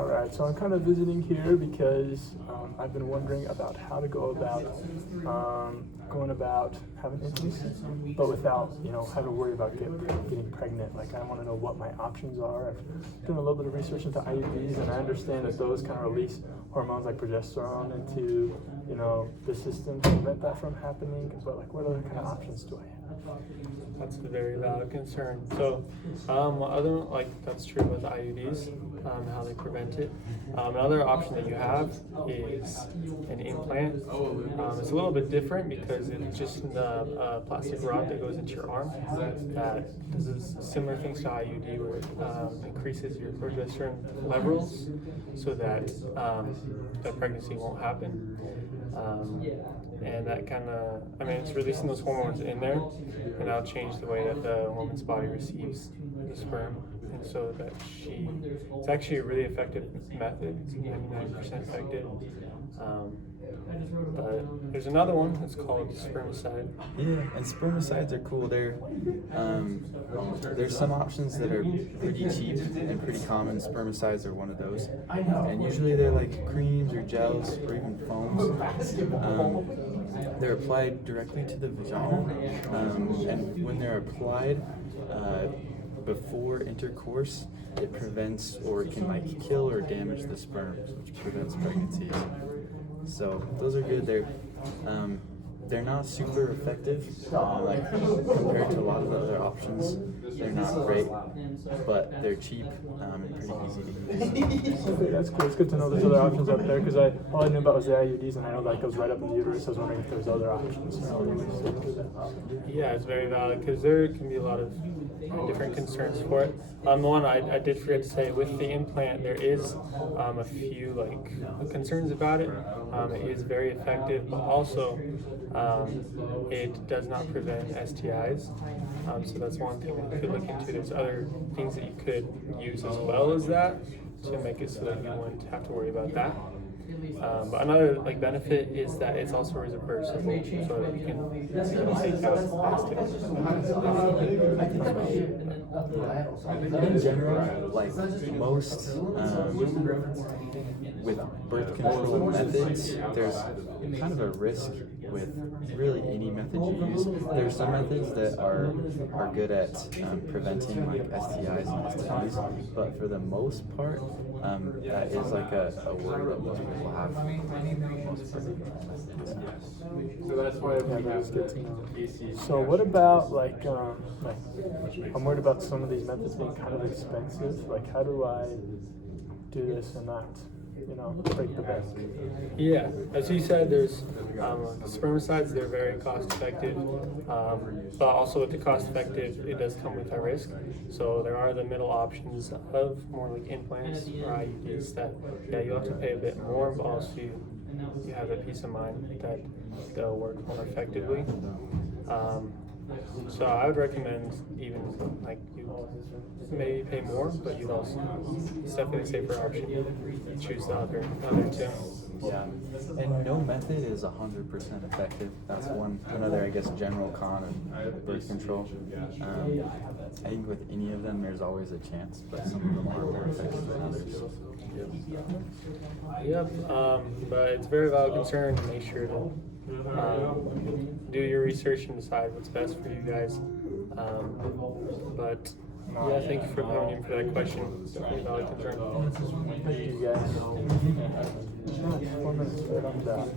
All right, so I'm kind of visiting here because I've been wondering about how to go about going about having intimacy, but without having to worry about getting pregnant. Like I want to know what my options are. I've done a little bit of research into IUDs, and I understand that those kind of release hormones like progesterone into the system to prevent that from happening. But like, what other kind of options do I have? That's a very valid concern. So, that's true with IUDs, how they prevent it. Another option that you have is an implant. It's a little bit different because it's just the plastic rod that goes into your arm that does similar things to IUD, where it increases your progesterone levels so that the pregnancy won't happen. And that it's releasing those hormones in there, and that'll change the way that the woman's body receives the sperm. And so that it's actually a really effective method. It's 99% effective. But there's another one that's called spermicide. Yeah, and spermicides are cool. There's some options that are pretty cheap and pretty common. Spermicides are one of those, and usually they're like creams or gels or even foams. They're applied directly to the vagina, and when they're applied before intercourse, it prevents or it can kill or damage the sperms, which prevents pregnancies. So those are good. They're not super effective, compared to a lot of the other options. They're not great, but they're cheap and pretty easy to use. Okay, that's cool. It's good to know there's other options out there because all I knew about was the IUDs, and I know that goes right up in the uterus. I was wondering if there's other options. Yeah, it's very valid because there can be a lot of different concerns for it. The one I did forget to say, with the implant, there is a few concerns about it. It is very effective, but also it does not prevent STIs. So that's one thing that you could look into. There's other things that you could use as well as that to make it so that you wouldn't have to worry about that. But another benefit is that it's also reversible, so that you can take out plastic. In general, most with birth control methods, there's kind of a risk with really any method you use. There's some methods that are good at preventing STIs and STDs, but for the most part, that is a worry that most people have. So that's why it's good to know. So what about I'm worried about some of these methods being kind of expensive. Like, how do I do this and not break the bank? Yeah, as you said, there's spermicides. They're very cost effective, but also with the cost effective, it does come with a risk. So there are the middle options of more like implants or IUDs that you have to pay a bit more, but also you have a peace of mind that they'll work more effectively. So I would recommend even you maybe pay more, but it's definitely a safer option. You choose the other two. Yeah, and no method is 100% effective. That's another, I guess, general con of birth control. I think with any of them, there's always a chance, but some of them are more effective than others. Yep, but it's a very valid concern. Make sure to do your research and decide what's best for you guys. But yeah, thank you for coming in for that question. Definitely a valid concern. Thank you guys. 4 minutes right on the dot.